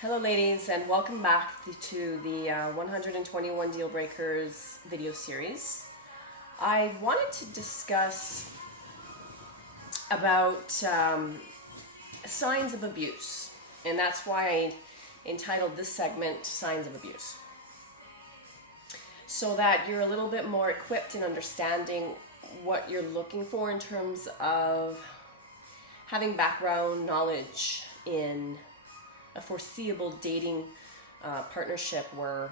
Hello ladies, and welcome back to the 121 Deal Breakers video series. I wanted to discuss about signs of abuse, and that's why I entitled this segment Signs of Abuse. So that you're a little bit more equipped in understanding what you're looking for in terms of having background knowledge in a foreseeable dating partnership where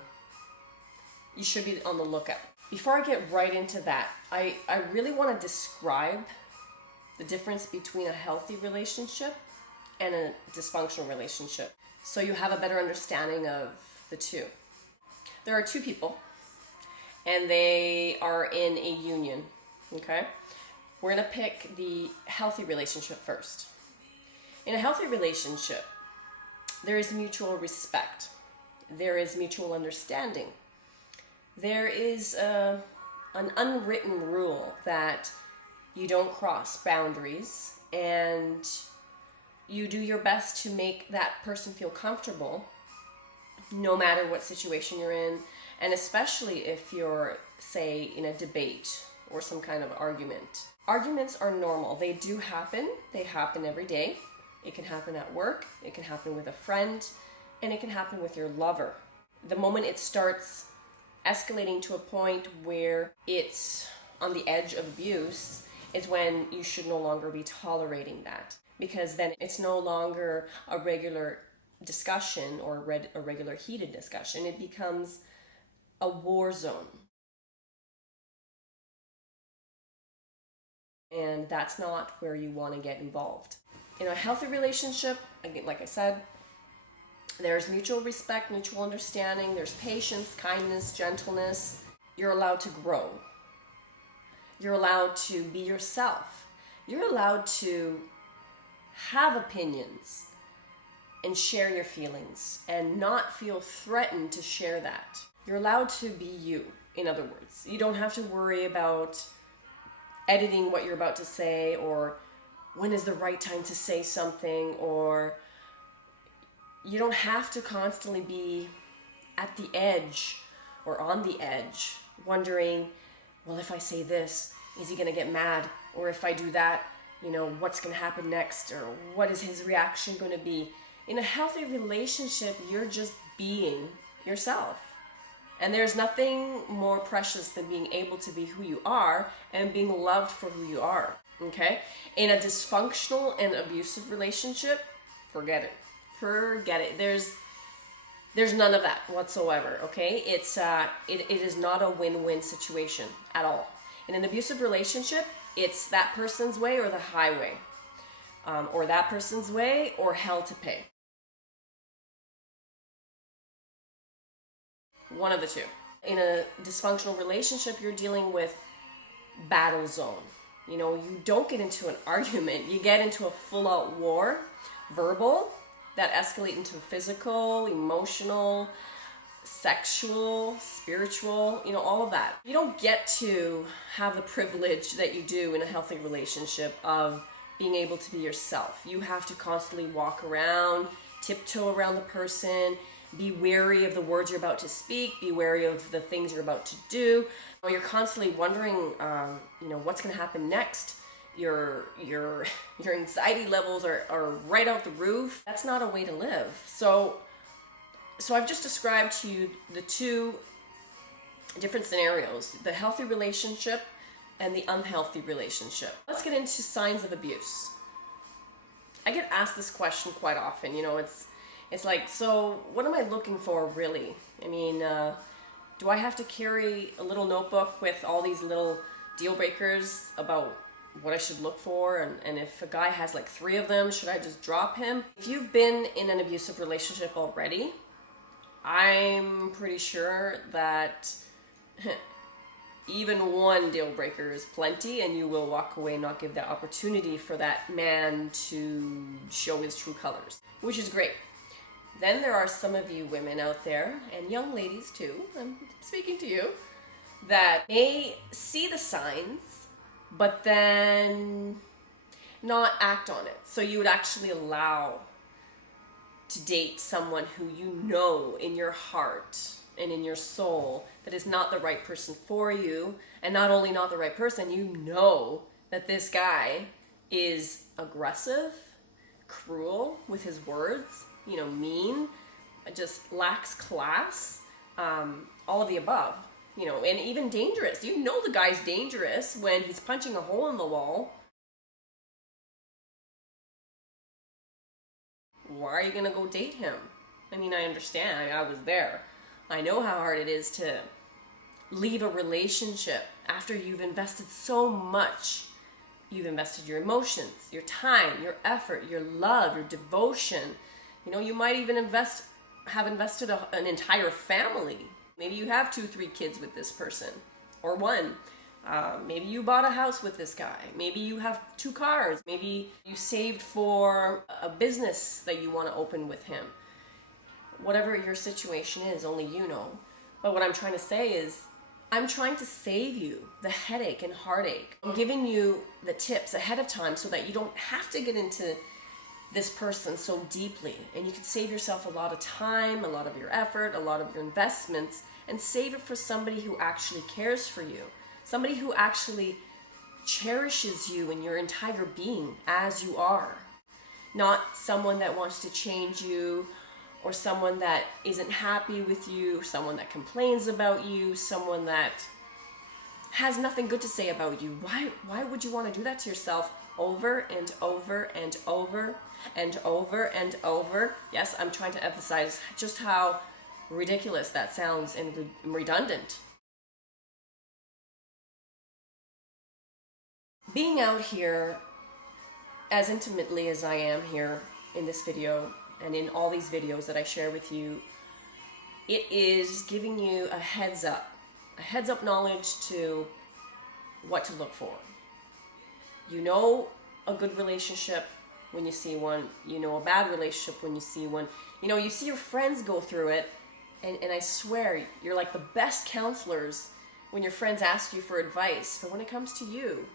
you should be on the lookout. Before I get right into that, I really want to describe the difference between a healthy relationship and a dysfunctional relationship, so you have a better understanding of the two. There are two people, and they are in a union, okay? We're going to pick the healthy relationship first. In a healthy relationship, there is mutual respect. There is mutual understanding. There is an unwritten rule that you don't cross boundaries, and you do your best to make that person feel comfortable no matter what situation you're in, and especially if you're, say, in a debate or some kind of argument. Arguments are normal. They do happen. They happen every day. It can happen at work, it can happen with a friend, and it can happen with your lover. The moment it starts escalating to a point where it's on the edge of abuse is when you should no longer be tolerating that, because then it's no longer a regular discussion or a regular heated discussion. It becomes a war zone. And that's not where you want to get involved. In a healthy relationship, again, like I said, there's mutual respect, mutual understanding, there's patience, kindness, gentleness. You're allowed to grow. You're allowed to be yourself. You're allowed to have opinions and share your feelings and not feel threatened to share that. You're allowed to be you, in other words. You don't have to worry about editing what you're about to say, or when is the right time to say something, or you don't have to constantly be at the edge or on the edge wondering, well, if I say this, is he going to get mad? Or if I do that, what's going to happen next? Or what is his reaction going to be? In a healthy relationship, you're just being yourself. And there's nothing more precious than being able to be who you are and being loved for who you are. Okay? In a dysfunctional and abusive relationship, forget it. Forget it. There's none of that whatsoever. Okay? It is not a win-win situation at all. In an abusive relationship, it's that person's way or the highway, or that person's way or hell to pay. One of the two. In a dysfunctional relationship, you're dealing with battle zone. You don't get into an argument. You get into a full-out war, verbal, that escalate into physical, emotional, sexual, spiritual, all of that. You don't get to have the privilege that you do in a healthy relationship of being able to be yourself. You have to constantly walk around, tiptoe around the person, be wary of the words you're about to speak, be wary of the things you're about to do. You're constantly wondering, what's going to happen next. Your anxiety levels are right out the roof. That's not a way to live. So I've just described to you the two different scenarios, the healthy relationship and the unhealthy relationship. Let's get into signs of abuse. I get asked this question quite often. It's like, so what am I looking for really? Do I have to carry a little notebook with all these little deal breakers about what I should look for? And if a guy has like 3 of them, should I just drop him? If you've been in an abusive relationship already, I'm pretty sure that even 1 deal breaker is plenty, and you will walk away and not give that opportunity for that man to show his true colors, which is great. Then there are some of you women out there, and young ladies too, I'm speaking to you, that may see the signs, but then not act on it. So you would actually allow to date someone who you know in your heart and in your soul that is not the right person for you. And not only not the right person, you know that this guy is aggressive, cruel with his words, mean, just lacks class, all of the above, and even dangerous. You know the guy's dangerous when he's punching a hole in the wall. Why are you gonna go date him? I mean, I understand, I was there. I know how hard it is to leave a relationship after you've invested so much. You've invested your emotions, your time, your effort, your love, your devotion. You might even have invested an entire family. Maybe you have 2-3 kids with this person, or one. Maybe you bought a house with this guy. Maybe you have 2 cars. Maybe you saved for a business that you want to open with him. Whatever your situation is, only you know. But what I'm trying to say is, I'm trying to save you the headache and heartache. I'm giving you the tips ahead of time so that you don't have to get into this person so deeply. And you can save yourself a lot of time, a lot of your effort, a lot of your investments, and save it for somebody who actually cares for you. Somebody who actually cherishes you and your entire being as you are. Not someone that wants to change you, or someone that isn't happy with you, someone that complains about you, someone that has nothing good to say about you. Why would you want to do that to yourself over and over and over and over and over? Yes, I'm trying to emphasize just how ridiculous that sounds and redundant. Being out here as intimately as I am here in this video, and in all these videos that I share with you, it is giving you a heads up knowledge to what to look for. You know a good relationship when you see one. You know a bad relationship when you see one. You see your friends go through it, and I swear, you're like the best counselors when your friends ask you for advice. But when it comes to you,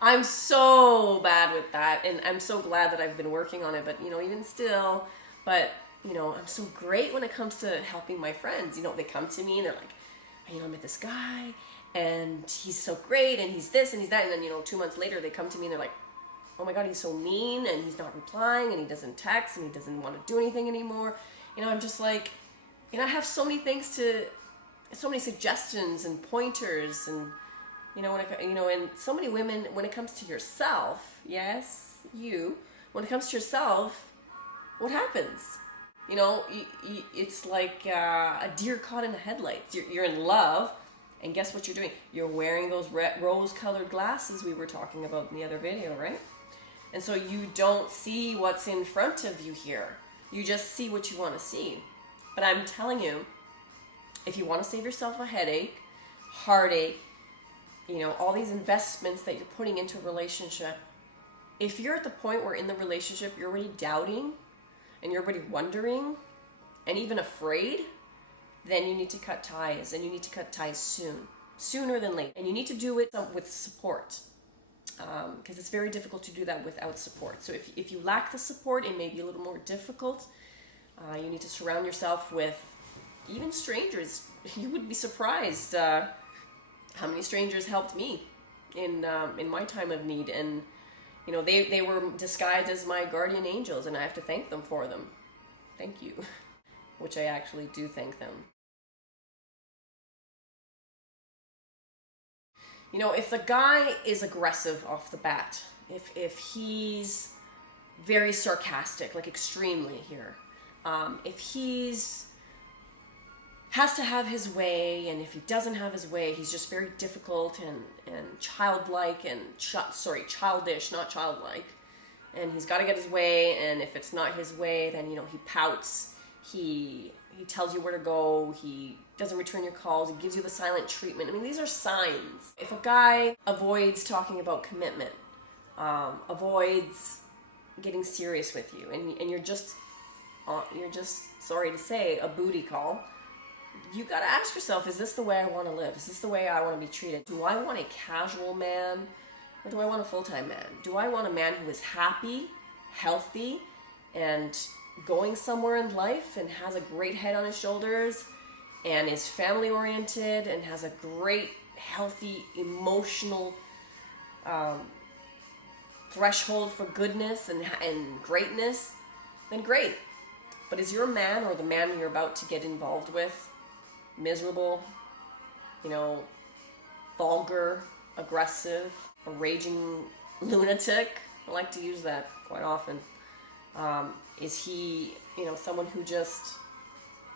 I'm so bad with that, and I'm so glad that I've been working on it, but, even still, I'm so great when it comes to helping my friends. They come to me and they're like, I met this guy, and he's so great, and he's this, and he's that, and then, 2 months later, they come to me and they're like, oh my God, he's so mean, and he's not replying, and he doesn't text, and he doesn't want to do anything anymore. I'm just like, I have so many so many suggestions and pointers, and and so many women, when it comes to yourself, yes, when it comes to yourself, what happens? It's like a deer caught in the headlights. You're in love, and guess what you're doing? You're wearing those rose-colored glasses we were talking about in the other video, right? And so you don't see what's in front of you here. You just see what you want to see. But I'm telling you, if you want to save yourself a headache, heartache, all these investments that you're putting into a relationship, if you're at the point where in the relationship you're already doubting and you're already wondering and even afraid, then you need to cut ties, and you need to cut ties sooner than late. And you need to do it with support, because it's very difficult to do that without support. So if you lack the support, it may be a little more difficult. You need to surround yourself with even strangers. You would be surprised how many strangers helped me in my time of need, and they were disguised as my guardian angels, and I have to thank them for them. Thank you. Which I actually do thank them. If the guy is aggressive off the bat, if he's very sarcastic, like extremely here, if he's has to have his way, and if he doesn't have his way, he's just very difficult and childlike and childish, not childlike, and he's got to get his way, and if it's not his way, then he pouts, he tells you where to go, he doesn't return your calls, he gives you the silent treatment. I mean, these are signs. If a guy avoids talking about commitment, avoids getting serious with you, and you're just sorry to say, a booty call, you got to ask yourself, is this the way I want to live? Is this the way I want to be treated? Do I want a casual man, or do I want a full-time man? Do I want a man who is happy healthy and going somewhere in life and has a great head on his shoulders and is family oriented and has a great, healthy, emotional threshold for goodness and greatness, then great. But is your man or the man you're about to get involved with miserable, vulgar, aggressive, a raging lunatic? I like to use that quite often. Is he, someone who just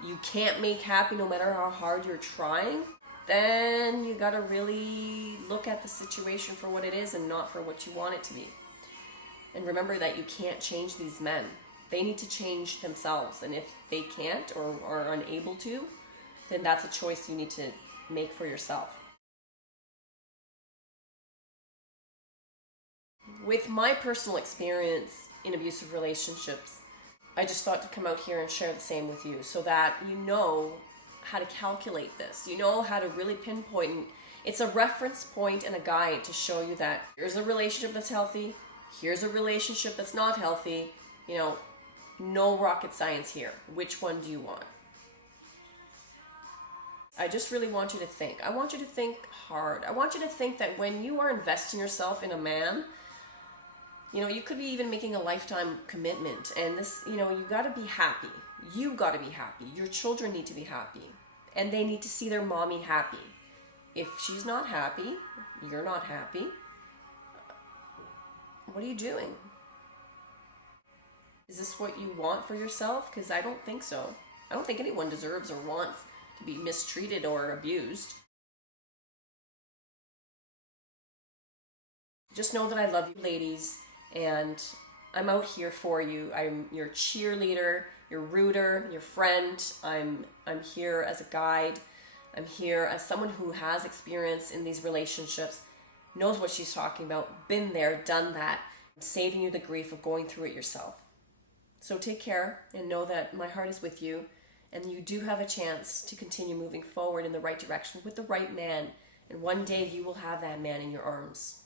you can't make happy no matter how hard you're trying? Then you gotta really look at the situation for what it is and not for what you want it to be. And remember that you can't change these men. They need to change themselves. And if they can't or are unable to, then that's a choice you need to make for yourself. With my personal experience in abusive relationships, I just thought to come out here and share the same with you so that you know how to calculate this. You know how to really pinpoint. It's a reference point and a guide to show you that here's a relationship that's healthy, here's a relationship that's not healthy. No rocket science here. Which one do you want? I just really want you to think. I want you to think hard. I want you to think that when you are investing yourself in a man, you could be even making a lifetime commitment. And this, you got to be happy. You got to be happy. Your children need to be happy. And they need to see their mommy happy. If she's not happy, you're not happy, what are you doing? Is this what you want for yourself? Because I don't think so. I don't think anyone deserves or wants to be mistreated or abused. Just know that I love you, ladies, and I'm out here for you. I'm your cheerleader, your rooter, your friend. I'm here as a guide. I'm here as someone who has experience in these relationships, knows what she's talking about, been there, done that, saving you the grief of going through it yourself. So take care and know that my heart is with you, and you do have a chance to continue moving forward in the right direction with the right man, and one day you will have that man in your arms.